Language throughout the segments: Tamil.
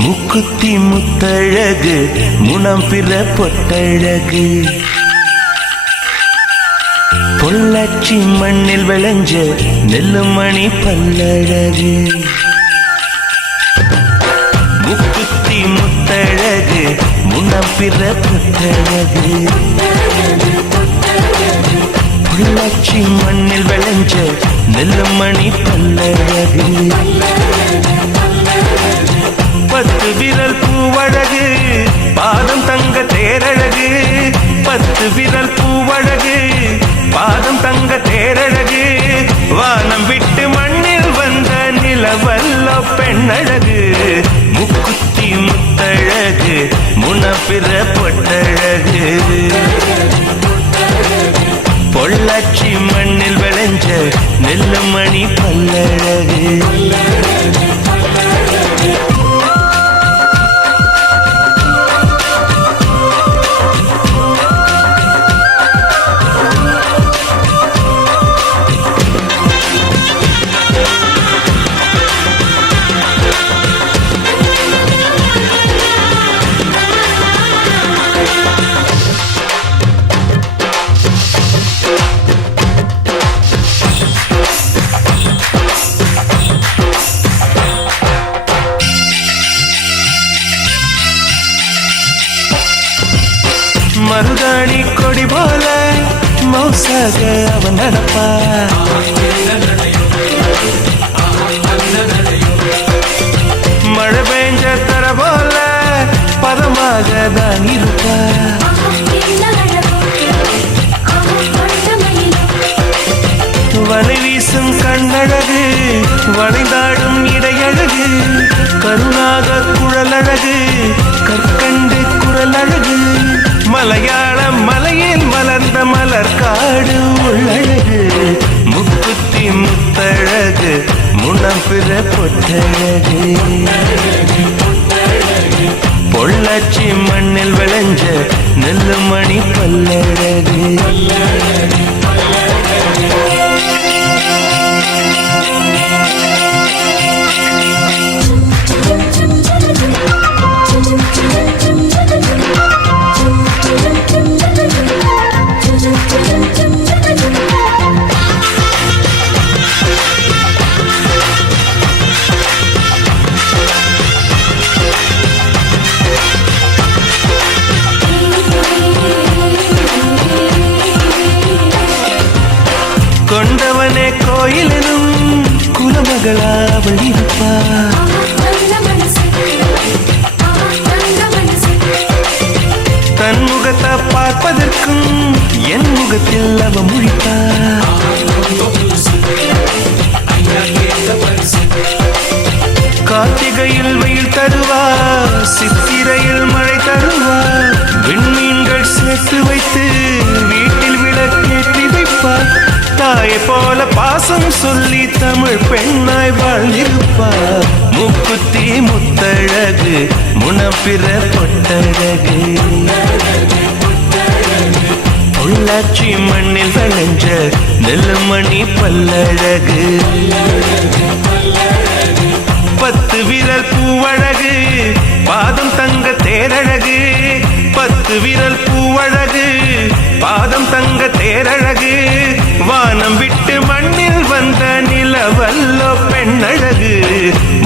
முக்குத்தி முத்தழகு முனம் பிற பொட்டழகு பொள்ளாச்சி மண்ணில் விளைஞ்ச நெல்லுமணி பல்லழகு முக்குத்தி முத்தழகு முனம் பிற பொட்டழகு பொள்ளாச்சி மண்ணில் விளைஞ்ச நெல்லுமணி பல்லழகு பத்து விரல் பூவழகு பாதம் தங்க தேரழகு பத்து விரல் பூவழகு பாதம் தங்க தேரழகு வானம் விட்டு மண்ணில் வந்த நிலவல்ல பெண்ணழகு முக்குத்தி முத்தழகு முனப்பிற பொட்டழகு பொள்ளாச்சி மண்ணில் விளைஞ்ச நெல்லுமணி பல்லழகு மருதாணி கொடி போல மௌசாக அவன் நடப்பா மழை பெஞ்ச தர போல பதமாக தான் இருப்பா வலை வீசும் கண்ணழகு வளைந்தாடும் இடையழகு கருணாக குழலழகு கற்கண்டு குரலழகு மலையாள மலையில் மலர்ந்த மலர் காடு உள்ளழகு முக்குத்தி முத்தழகு முனப்பிற பொட்டழகு பொள்ளாச்சி மண்ணில் விளைஞ்ச நெல்லுமணி பல்லழகு கொண்டவனே கோயிலும் குலமகளா அவள் இருப்பா தன் முகத்தை பார்ப்பதற்கும் என் முகத்தில் அவ முழிப்பா கார்த்திகையில் வெயில் தருவா சித்திரையில் மழை தருவா விண்மீன்கள் சேர்த்து வைத்து வீட்டில் விளக்கேற்றி வைப்பார் தாயை போல பாசம் சொல்லி தமிழ் பெண்ணாய் வாழ்ந்திருப்பார் முக்குத்தி முத்தழகு முனப்பிற பொட்டழகு பொள்ளாச்சி மண்ணில் விளைஞ்ச நெல்லுமணி பல்லழகு பத்து விரல் பூவழகு பாதம் தங்க தேரழகு பத்து விரல் பூவழகு பாதம் தங்க தேரழகு வானம் விட்டு மண்ணில் வந்த நிலவல்லோ பெண்ணழகு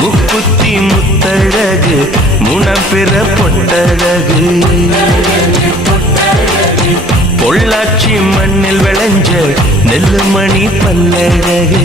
முக்குத்தி முத்தழகு முனப்பிற பொட்டழகு பொள்ளாச்சி மண்ணில் விளைஞ்ச நெல்லுமணி பல்லழகு